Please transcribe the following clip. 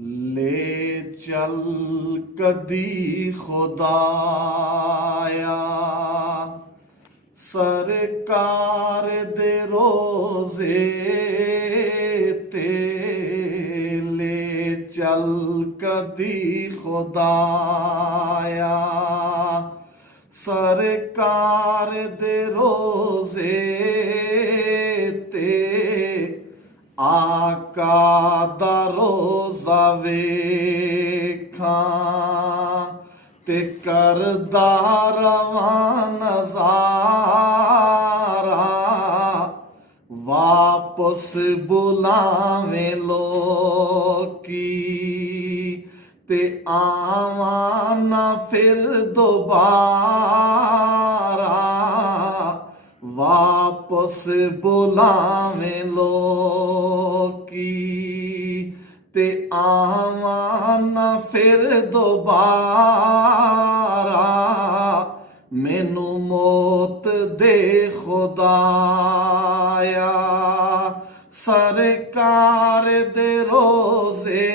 ਲੈ ਚੱਲ ਕਦੀ ਖੁਦਾਇਆ ਸਰਕਾਰ ਦੇ ਰੋਜ਼ੇ ਤੇ। ਲੈ ਚੱਲ ਕਦੀ ਖੁਦਾਇਆ ਸਰਕਾਰ ਦੇ ਰੋਜ਼ੇ ਤੇ। ਆਕਾ ਦਾ ਰੋਜ਼ਾ ਵੇਖਾਂ ਤੇ ਕਰਦਾ ਰਵਾਂ ਨਜ਼ਾਰਾ। ਵਾਪਸ ਬੁਲਾਵੇਂ ਲੋਕੀ ਤੇ ਆਵਾਂ ਨਾ ਫਿਰ ਦੁਬਾਰਾ। ਵਾਪਸ ਬੁਲਾਵੇਂ ਲੋਕੀ ਤੇ ਆਵਾਂ ਨਾ ਫਿਰ ਦੁਬਾਰਾ। ਮੈਨੂੰ ਮੌਤ ਦੇ ਖੁਦਾਇਆ ਸਰਕਾਰ ਦੇ ਰੋਜ਼ੇ